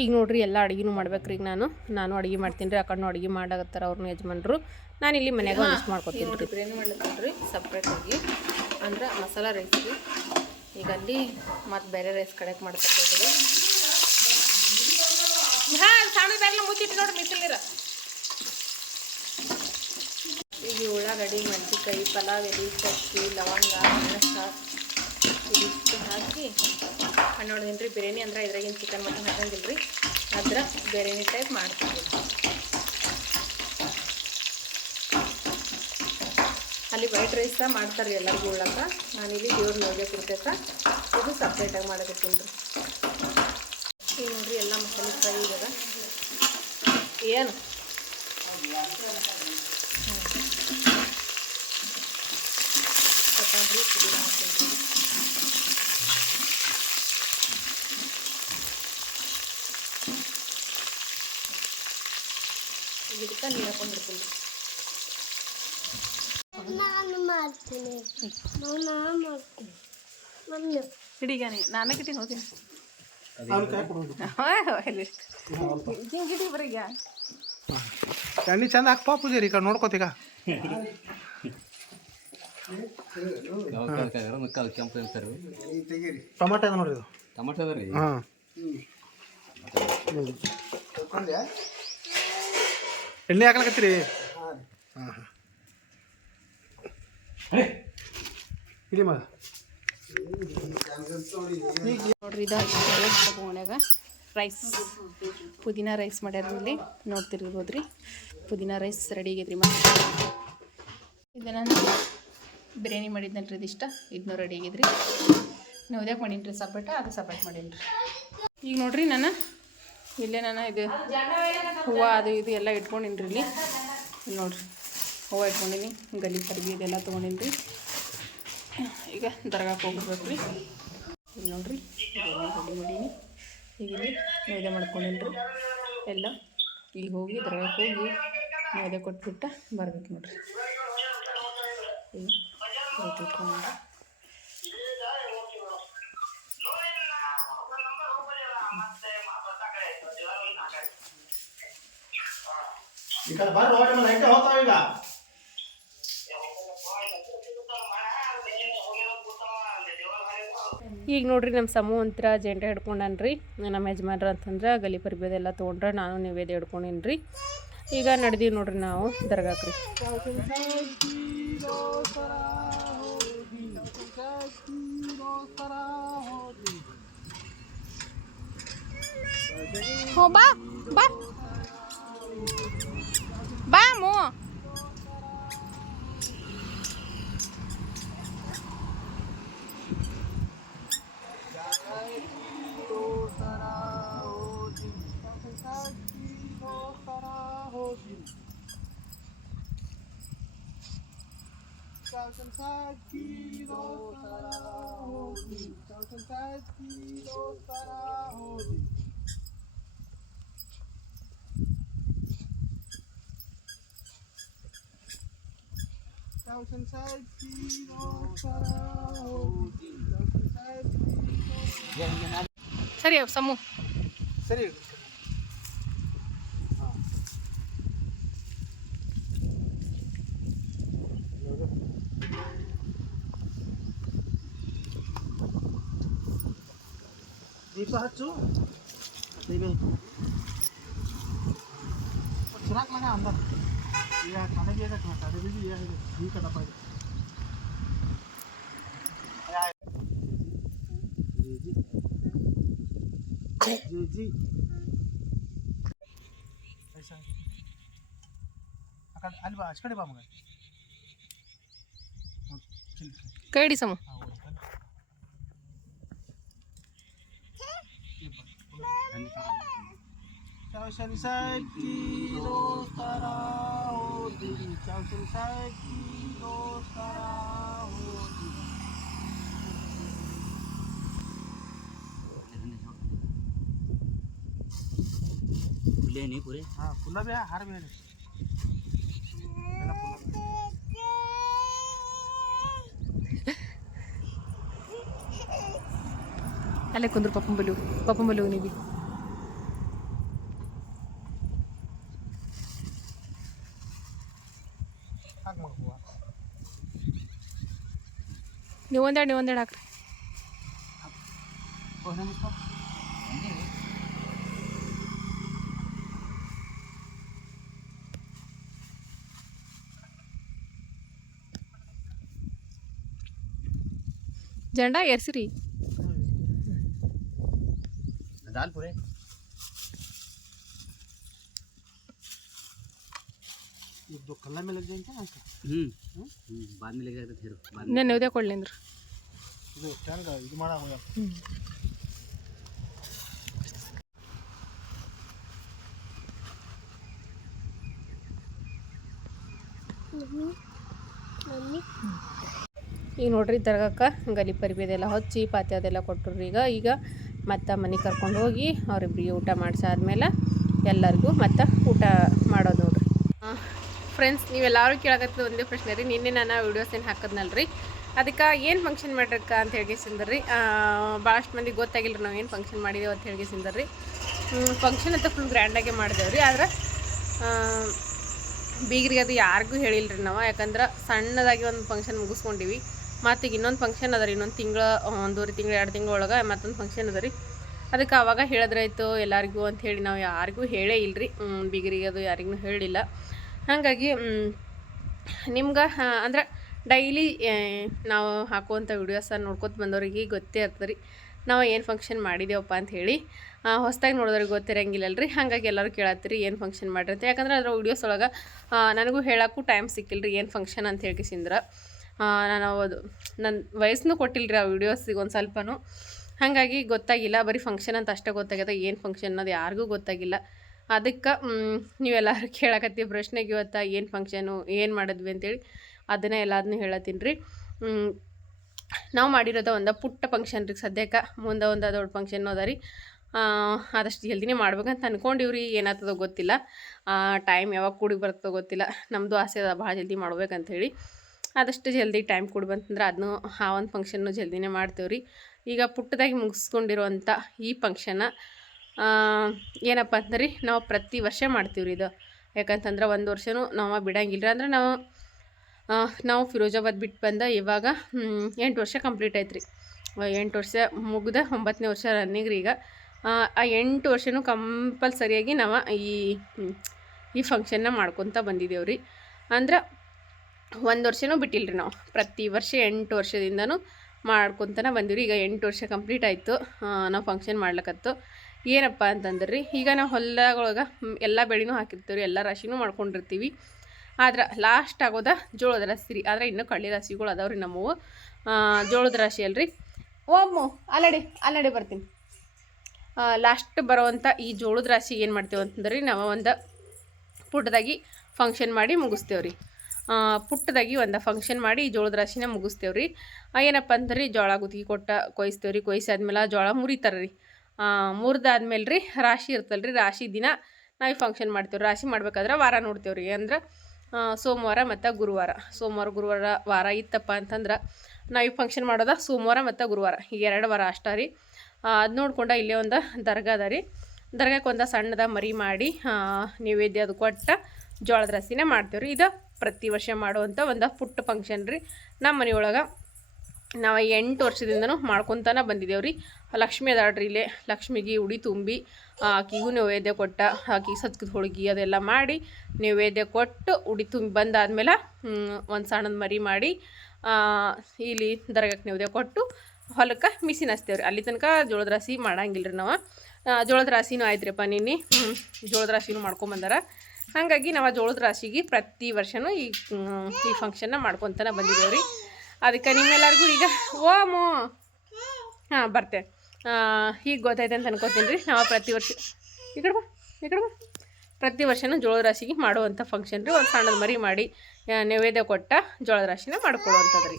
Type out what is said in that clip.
ಈಗ ನೋಡ್ರಿ ಎಲ್ಲ ಅಡುಗೆನೂ ಮಾಡ್ಬೇಕ್ರಿ. ಈಗ ನಾನು ಅಡುಗೆ ಮಾಡ್ತೀನಿ ರೀ. ಆ ಕಡೆ ಅಡುಗೆ ಮಾಡಾಕತ್ತಾರ ಅವ್ರನ್ನ ಯಜಮಾನ್ರು. ನಾನಿಲ್ಲಿ ಮನೆಯಾಗ ಒಂದಿಷ್ಟು ಮಾಡ್ಕೊತೀನಿ ರೀ. ಬಿರಿಯಾನಿ ಮಾಡ್ಲತ್ತೀನಿ ರೀ ಸಪ್ರೇಟಾಗಿ, ಅಂದ್ರೆ ಮಸಾಲ ರೈಸ್ ರೀ. ಈಗ ಅಲ್ಲಿ ಮತ್ತು ಬೇರೆ ರೈಸ್ ಕಡೆಗೆ ಮಾಡ್ಕೊತೀವಿ. ಹಾಂ ಸಣ್ಣ ಬೇರೆಲ್ಲ ಮುಚ್ಚಿಟ್ಟು ನೋಡ್ರಿ ಮಿಸಿಲಿರ. ಈಗ ಉಳ್ಳಾಗಡ್ಡಿ, ಮೆಣಸಿನ್ಕಾಯಿ, ಪಲಾವ್ ಎಲೆ, ಚಕ್ಕಿ, ಲವಂಗ, ಮೆಣಸ ಇದಿಷ್ಟು ಹಾಕಿ ನೋಡಿದೀನಿ ರೀ. ಬಿರಿಯಾನಿ ಅಂದ್ರೆ ಇದ್ರಾಗಿನ ಚಿಕನ್ ಮಟನ್ ಹಾಕಂಗಿಲ್ಲ ರೀ, ಅದ್ರ ಬಿರಿಯಾನಿ ಟೈಪ್ ಮಾಡ್ತೀವಿ. ಅಲ್ಲಿ ವೈಟ್ ರೈಸ ಮಾಡ್ತಾರೆ ರೀ ಎಲ್ಲರಿಗೂ ಉಳ್ಳಾಕ. ನಾನಿಲ್ಲಿ ದೇವ್ರ ನೋಗೆ ಕೊಡ್ತೇಕ ಇದು ಸಪ್ರೇಟಾಗಿ ಮಾಡಕತ್ತೀನಿ ರೀ. ಈಗ ನೋಡ್ರಿ ಎಲ್ಲ ಮಸಾಲೆ ಫ್ರೈ ಇವಾಗ ಏನು ಕೊತ್ತಂಬರಿ ಪುದೀನ ಹಾಕ್ತೀನಿ ರೀ. ಈಗ ಇದಕ್ಕೆ ನೀರು ಹಾಕೊಂಡ್ಬಿಡ್ತೀನಿ ರೀ. ಹಿಡೀಗ ನಾನೇ ಕಿಟ್ಟಿನ ಹೋಗ್ತೀನಿ ಗಿಡಿ ಬರೀಗ ಎಣ್ಣೆ ಚಂದ ಹಾಕ್ಪ ಪೂಜಾರಿ ಈ ಕಡೆ ನೋಡ್ಕೋತೀಗ. ಟೊಮಾಟೊ ಅದ ನೋಡ್ರಿ, ಇದು ಟೊಮಾಟೊ ಅದ ರೀ. ಹಾಂ ಎಣ್ಣೆ ಹಾಕ್ಲಕತ್ತೀರಿ? ಹಾಂ ಹಾಂ ಇಡಿ ಮಗ ನೋಡ್ರಿ. ಇದು ಬೋಣ್ಯಾಗ ರೈಸ್ ಪುದೀನ ರೈಸ್ ಮಾಡ್ಯಾರ ಇಲ್ಲಿ ನೋಡ್ತಿರ್ಬೋದು ರೀ. ಪುದೀನ ರೈಸ್ ರೆಡಿ ಆಗೈತ್ರಿ. ಮತ್ತು ಇದು ನಾನು ಬಿರಿಯಾನಿ ಮಾಡಿದ್ನಲ್ರಿ, ಇದಿಷ್ಟ ಇದನ್ನೂ ರೆಡಿ ಆಗೈತ್ರಿ. ನವ್ದ್ಯಾಕೆ ಮಾಡೀನಿ ರೀ ಸಪ್ರೇಟ, ಅದು ಸಪ್ರೇಟ್ ಮಾಡೀನಿ ರೀ. ಈಗ ನೋಡ್ರಿ ನಾನು ಇದು ಹೂವು ಅದು ಇದು ಎಲ್ಲ ಇಟ್ಕೊಂಡಿನಿ ರೀ. ಇಲ್ಲಿ ನೋಡ್ರಿ ಹೂವು ಇಟ್ಕೊಂಡಿನಿ, ಗಲಿ ಪರ್ಗಿ ಇದೆಲ್ಲ ತೊಗೊಂಡಿನಿ ರೀ. ಈಗ ದರ್ಗಾಕ್ಕೆ ಹೋಗ್ಬೇಕು ರೀ. ಇಲ್ಲಿ ನೋಡ್ರಿ ರೆಡಿ ಮಾಡೀನಿ. ಈಗ ಇಲ್ಲಿ ನೈವೇದ್ಯ ಮಾಡ್ಕೊಂಡಿನಿ ರೀ ಎಲ್ಲ. ಈಗ ಹೋಗಿ ದರ್ಗಾಕ್ಕೆ ಹೋಗಿ ನೈವೇದ್ಯ ಕೊಟ್ಬಿಟ್ಟು ಬರ್ಬೇಕು ನೋಡ್ರಿ. ಈಗ ಇಟ್ಕೊಂಡ್ರಿ ಈಗ ನೋಡ್ರಿ ನಮ್ಮ ಸಮೂ ಅಂತರ ಜೆಂಡ ಹಿಡ್ಕೊಂಡನ್ರಿ. ನಮ್ಮ ಯಜಮಾನ್ರು ಅಂತಂದ್ರೆ ಗಲಿ ಪರಿಬೇದೆಲ್ಲ ತೊಗೊಂಡ್ರೆ ನಾನು ನೈವೇದ್ಯ ಹಿಡ್ಕೊಂಡಿನಿ ರೀ. ಈಗ ನಡೆದೀವಿ ನೋಡ್ರಿ ನಾವು ದರ್ಗಾಕ್ರಿ. ಬಾ ಬಾ ಬಾ ಮೋ ಸರಿ ಸಮೂ ಸರಿ. दीप हच्चू चिराग लगा अंदर ये खाने भी है, खाने भी है घी का डब्बा जी जी ऐसा ಅಲ್ಲಿ ಬಾ ಆಚೆ ಕಡೆ ಬಾ ಮಗ. ಕೈ ಹಿಡಿ ಸಮೂ. Chausan sai kilo tarahodi, chausan sai kilo tarahodi. फुले नहीं पूरे? हाँ फुला भी है, हार भी है. ಅಲ್ಲೇ ಕುಂದ್ರು ಪಪ್ಪಂಬಲು ನೀವು ಹಾಕಿ ಮಗ ಹೂವು ನೀವು ಒಂದೆರಡು ಹಾಕ್ರಿ. झंडा एर्सिरी दाल पूरे एक दो कल्ला में लग जाएंगे ना इसका बाद में लग जाएगा फिर बाद में నేను ఉదయం కొడలేంద్ర ಇದು ಟ್ಯಾಂಗ ಇದು ಮಾಡ ಹೋಗ ಈಗ ನೋಡ್ರಿ ದರ್ಗಕ್ಕೆ ಗಲಿ ಪರಿಬಿ ಅದೆಲ್ಲ ಹಚ್ಚಿ ಪಾತಿ ಅದೆಲ್ಲ ಕೊಟ್ಟರು. ಈಗ ಮತ್ತೆ ಮನೆಗೆ ಕರ್ಕೊಂಡು ಹೋಗಿ ಅವ್ರಿಬ್ರಿಗೆ ಊಟ ಮಾಡಿಸಾದ್ಮೇಲೆ ಎಲ್ಲರಿಗೂ ಮತ್ತೆ ಊಟ ಮಾಡೋದು ನೋಡ್ರಿ. ಫ್ರೆಂಡ್ಸ್, ನೀವೆಲ್ಲರೂ ಕೇಳಕತ್ತಿದ ಒಂದೇ ಪ್ರಶ್ನೆ ರೀ. ನಿನ್ನೆ ನಾನು ವೀಡಿಯೋಸ್ ಏನು ಹಾಕಿದ್ನಲ್ರಿ, ಅದಕ್ಕೆ ಏನು ಫಂಕ್ಷನ್ ಮಾಡಿರಕ್ಕ ಅಂತ ಹೇಳಿಸಿಂದ್ರಿ. ಭಾಳಷ್ಟು ಮಂದಿಗೆ ಗೊತ್ತಾಗಿಲ್ಲ ರೀ ನಾವು ಏನು ಫಂಕ್ಷನ್ ಮಾಡಿದೇವೆ ಅಂತ ಹೇಳಿಸಿಂದ್ರಿ. ಫಂಕ್ಷನ್ ಅಂತ ಫುಲ್ ಗ್ರ್ಯಾಂಡಾಗೆ ಮಾಡಿದೆವು ರೀ. ಆದ್ರೆ ಬೀಗರಿಗೆ ಅದು ಯಾರಿಗೂ ಹೇಳಿಲ್ಲ ರೀ ನಾವು. ಯಾಕಂದ್ರೆ ಸಣ್ಣದಾಗಿ ಒಂದು ಫಂಕ್ಷನ್ ಮುಗಿಸ್ಕೊಂಡಿವಿ. ಮತ್ತು ಈಗ ಇನ್ನೊಂದು ಫಂಕ್ಷನ್ ಅದ ರೀ, ಇನ್ನೊಂದು ತಿಂಗಳು, 1.5 ತಿಂಗಳು 2 ತಿಂಗಳು ಒಳಗೆ ಮತ್ತೊಂದು ಫಂಕ್ಷನ್ ಅದ ರೀ. ಅದಕ್ಕೆ ಆವಾಗ ಹೇಳಿದ್ರಾಯ್ತು ಎಲ್ಲರಿಗೂ ಅಂಥೇಳಿ ನಾವು ಯಾರಿಗೂ ಹೇಳೇ ಇಲ್ಲರಿ. ಬೀಗರಿಗೆ ಅದು ಯಾರಿಗೂ ಹೇಳಿಲ್ಲ. ಹಾಗಾಗಿ ನಿಮ್ಗೆ ಅಂದ್ರೆ ಡೈಲಿ ನಾವು ಹಾಕುವಂಥ ವೀಡಿಯೋಸನ್ನು ನೋಡ್ಕೊತ ಬಂದವ್ರಿಗೆ ಗೊತ್ತೇ ಇರ್ತದೆ ರೀ ನಾವು ಏನು ಫಂಕ್ಷನ್ ಮಾಡಿದೇವಪ್ಪ ಅಂಥೇಳಿ. ಹೊಸ್ದಾಗಿ ನೋಡೋದ್ರಿಗೆ ಗೊತ್ತಿರಂಗಿಲ್ಲಲ್ರಿ. ಹಾಗಾಗಿ ಎಲ್ಲರೂ ಕೇಳತ್ತೀರಿ ಏನು ಫಂಕ್ಷನ್ ಮಾಡಿರಿ ಅಂತ. ಯಾಕಂದ್ರೆ ಅದರ ವೀಡಿಯೋಸ್ ಒಳಗೆ ನನಗೂ ಹೇಳೋಕ್ಕೂ ಟೈಮ್ ಸಿಕ್ಕಿಲ್ಲ ರೀ ಏನು ಫಂಕ್ಷನ್ ಅಂತ ಹೇಳ್ಕಿಸಿಂದ್ರೆ. ನಾನು ಅದು ನನ್ನ ವಯಸ್ಸನ್ನು ಕೊಟ್ಟಿಲ್ಲ ರೀ ಆ ವೀಡಿಯೋಸಿಗೆ ಒಂದು ಸ್ವಲ್ಪನೂ. ಹಾಗಾಗಿ ಗೊತ್ತಾಗಿಲ್ಲ. ಬರೀ ಫಂಕ್ಷನ್ ಅಂತ ಅಷ್ಟೇ ಗೊತ್ತಾಗ್ಯದ, ಏನು ಫಂಕ್ಷನ್ ಅನ್ನೋದು ಯಾರಿಗೂ ಗೊತ್ತಾಗಿಲ್ಲ. ಅದಕ್ಕೆ ನೀವೆಲ್ಲರೂ ಕೇಳಕತ್ತೀವಿ ಪ್ರಶ್ನೆಗೆ ಇವತ್ತು ಏನು ಫಂಕ್ಷನು ಏನು ಮಾಡಿದ್ವಿ ಅಂತೇಳಿ ಅದನ್ನೇ ಎಲ್ಲದನ್ನೂ ಹೇಳತ್ತೀನಿ ರೀ. ನಾವು ಮಾಡಿರೋದು ಒಂದು ಪುಟ್ಟ ಫಂಕ್ಷನ್ ರೀ. ಸದ್ಯಕ್ಕೆ ಮುಂದೆ ಒಂದು ದೊಡ್ಡ ಫಂಕ್ಷನ್ ಅದ ರೀ. ಆದಷ್ಟು ಜಲ್ದಿನೇ ಮಾಡ್ಬೇಕಂತ ಅಂದ್ಕೊಂಡಿವ್ರಿ. ಏನಾಗ್ತದೋ ಗೊತ್ತಿಲ್ಲ, ಟೈಮ್ ಯಾವಾಗ ಕೂಡಿ ಬರ್ತದೋ ಗೊತ್ತಿಲ್ಲ. ನಮ್ಮದು ಆಸೆ ಅದ ಭಾಳ ಜಲ್ದಿ ಮಾಡ್ಬೇಕಂಥೇಳಿ. ಆದಷ್ಟು ಜಲ್ದಿ ಟೈಮ್ ಕೂಡಿ ಬಂತಂದ್ರೆ ಅದನ್ನು ಆ ಒಂದು ಫಂಕ್ಷನ್ನು ಜಲ್ದಿನೇ ಮಾಡ್ತೇವೆ ರೀ. ಈಗ ಪುಟ್ಟದಾಗಿ ಮುಗಿಸ್ಕೊಂಡಿರುವಂಥ ಈ ಫಂಕ್ಷನ್ನ ಏನಪ್ಪ ಅಂತಂದ್ರೆ ರೀ, ನಾವು ಪ್ರತಿ ವರ್ಷ ಮಾಡ್ತೀವಿ ರೀ ಇದು. ಯಾಕಂತಂದ್ರೆ ಒಂದು ವರ್ಷವೂ ನಾವು ಬಿಡಂಗಿಲ್ಲ ರೀ. ಅಂದ್ರೆ ನಾವು ಫಿರೋಜಾಬಾದ್ ಬಿಟ್ಟು ಬಂದ ಇವಾಗ 8 ವರ್ಷ ಕಂಪ್ಲೀಟ್ ಆಯ್ತು ರೀ. 8 ವರ್ಷ ಮುಗ್ದ 9ನೇ ವರ್ಷ ರನ್ನಿಂಗ್ ರೀ ಈಗ. ಆ 8 ವರ್ಷವೂ ಕಂಪಲ್ಸರಿಯಾಗಿ ನಾವು ಈ ಫಂಕ್ಷನ್ನ ಮಾಡ್ಕೊತ ಬಂದಿದ್ದೇವೆ ರೀ. ಅಂದ್ರೆ 1 ವರ್ಷವೂ ಬಿಟ್ಟಿಲ್ಲ ರೀ ನಾವು. ಪ್ರತಿ ವರ್ಷ 8 ವರ್ಷದಿಂದನೂ ಮಾಡ್ಕೊತನ ಬಂದಿವ್ರಿ. ಈಗ 8 ವರ್ಷ ಕಂಪ್ಲೀಟ್ ಆಯಿತು ನಾವು ಫಂಕ್ಷನ್ ಮಾಡ್ಲಿಕ್ಕತ್ತು. ಏನಪ್ಪ ಅಂತಂದ್ರೆ ರೀ, ಈಗ ನಾವು ಹೊಲದೊಳಗೆ ಎಲ್ಲ ಬೆಳೆನೂ ಹಾಕಿರ್ತೀವಿ ರೀ, ಎಲ್ಲ ರಾಶಿನೂ ಮಾಡ್ಕೊಂಡಿರ್ತೀವಿ. ಆದ್ರೆ ಲಾಸ್ಟ್ ಆಗೋದ ಜೋಳದ ರಾಶಿ ರೀ. ಆದರೆ ಇನ್ನೂ ಕಳ್ಳಿ ರಾಶಿಗಳು ಅದಾವೆ ರೀ ನಮ್ಮವು. ಜೋಳದ ರಾಶಿ ಅಲ್ರಿ. ಓಮ್ಮು ಅಲ್ಲಡಿ ಬರ್ತೀನಿ. ಲಾಸ್ಟ್ ಬರೋವಂಥ ಈ ಜೋಳದ ರಾಶಿ ಏನು ಮಾಡ್ತೇವೆ ಅಂತಂದ್ರೆ ರೀ, ನಾವು ಒಂದು ಪುಟ್ಟದಾಗಿ ಫಂಕ್ಷನ್ ಮಾಡಿ ಮುಗಿಸ್ತೇವೆ ರೀ. ಪುಟ್ಟದಾಗಿ ಒಂದು ಫಂಕ್ಷನ್ ಮಾಡಿ ಈ ಜೋಳದ ರಾಶಿನ ಮುಗಿಸ್ತೇವೆ ರೀ. ಏನಪ್ಪ ಅಂದ್ರೆ ರೀ, ಜೋಳ ಗುತ್ತಿಗೆ ಕೊಯ್ಸ್ತೇವೆ ರೀ. ಕೊಯ್ಸಾದ್ಮೇಲೆ ಜೋಳ ಮುರಿತಾರೆ ರೀ. ಮುರಿದಾದ್ಮೇಲೆ ರೀ ರಾಶಿ ಇರ್ತಲ್ಲ ರೀ, ರಾಶಿ ದಿನ ನಾವು ಈ ಫಂಕ್ಷನ್ ಮಾಡ್ತೇವೆ. ರಾಶಿ ಮಾಡ್ಬೇಕಾದ್ರೆ ವಾರ ನೋಡ್ತೇವೆ ರೀ. ಅಂದ್ರೆ ಸೋಮವಾರ ಮತ್ತು ಗುರುವಾರ. ಗುರುವಾರ ವಾರ ಇತ್ತಪ್ಪ ಅಂತಂದ್ರೆ ನಾವು ಈ ಫಂಕ್ಷನ್ ಮಾಡೋದ ಸೋಮವಾರ ಮತ್ತು ಗುರುವಾರ, ಈ 2 ವಾರ ಅಷ್ಟೇ ರೀ. ಅದು ನೋಡ್ಕೊಂಡು ಇಲ್ಲೇ ಒಂದು ದರ್ಗಾ ಅದ ರೀ. ದರ್ಗಾಕ್ಕೆ ಒಂದು ಸಣ್ಣದ ಮರಿ ಮಾಡಿ ನೈವೇದ್ಯ ಅದು ಕೊಟ್ಟು ಜೋಳದ ರಾಶಿನೇ ಮಾಡ್ತೇವೆ ರೀ. ಇದು ಪ್ರತಿ ವರ್ಷ ಮಾಡುವಂಥ ಒಂದು ಪುಟ್ಟ ಫಂಕ್ಷನ್ ರೀ. ನಮ್ಮ ಮನೆಯೊಳಗೆ ನಾವು 8 ವರ್ಷದಿಂದನೂ ಮಾಡ್ಕೊತಾನೆ ಬಂದಿದ್ದೇವೆ ರೀ. ಲಕ್ಷ್ಮಿ ಅದಾಳ್ರಿ ಇಲ್ಲೇ. ಲಕ್ಷ್ಮಿಗೆ ಉಡಿ ತುಂಬಿ ಆಕಿಗೂ ನೈವೇದ್ಯ ಕೊಟ್ಟ, ಆಕಿಗೆ ಸತ್ಕದ ಹೋಳ್ಗೆ ಅದೆಲ್ಲ ಮಾಡಿ ನೈವೇದ್ಯ ಕೊಟ್ಟು ಉಡಿ ತುಂಬಿ ಬಂದಾದ್ಮೇಲೆ ಒಂದು ಸಣ್ಣದ ಮರಿ ಮಾಡಿ ಇಲ್ಲಿ ದರ್ಗಕ್ಕೆ ನೈವೇದ್ಯ ಕೊಟ್ಟು ಹೊಲಕ್ಕೆ ಮಿಸಿನ್ ಹಚ್ತೇವೆ ರೀ. ಅಲ್ಲಿ ತನಕ ಜೋಳದ ರಾಶಿ ಮಾಡಂಗಿಲ್ಲ ರೀ ನಾವು. ಜೋಳದ ರಾಶಿನೂ ಆಯ್ತ್ರಿಪ್ಪ ನಿನ್ನೆ. ಜೋಳದ ರಾಶಿನೂ ಮಾಡ್ಕೊಂಬಂದಾರ. ಹಾಗಾಗಿ ನಾವು ಜೋಳದ ರಾಶಿಗೆ ಪ್ರತಿ ವರ್ಷವೂ ಈ ಫಂಕ್ಷನ್ನ ಮಾಡ್ಕೊತಾನೆ ಬಂದಿದ್ದೇವೆ ರೀ. ಅದಕ್ಕೆ ನಿಮ್ಮೆಲ್ಲರಿಗೂ ಈಗ ಓಮು ಬರ್ತೇವೆ ಹೀಗೆ ಗೊತ್ತೈತೆ ಅಂತ ಅನ್ಕೋತೀನಿ ರೀ. ನಾವು ಪ್ರತಿ ವರ್ಷ ಈ ಕಡೆ ಬಾ ಪ್ರತಿ ವರ್ಷವೂ ಜೋಳದ ರಾಶಿಗೆ ಮಾಡುವಂಥ ಫಂಕ್ಷನ್ ರೀ. ಒಂದು ಸಣ್ಣದ ಮರಿ ಮಾಡಿ ನೈವೇದ್ಯ ಕೊಟ್ಟ ಜೋಳದ ರಾಶಿನ ಮಾಡ್ಕೊಳ್ಳುವಂಥದ್ದು ರೀ.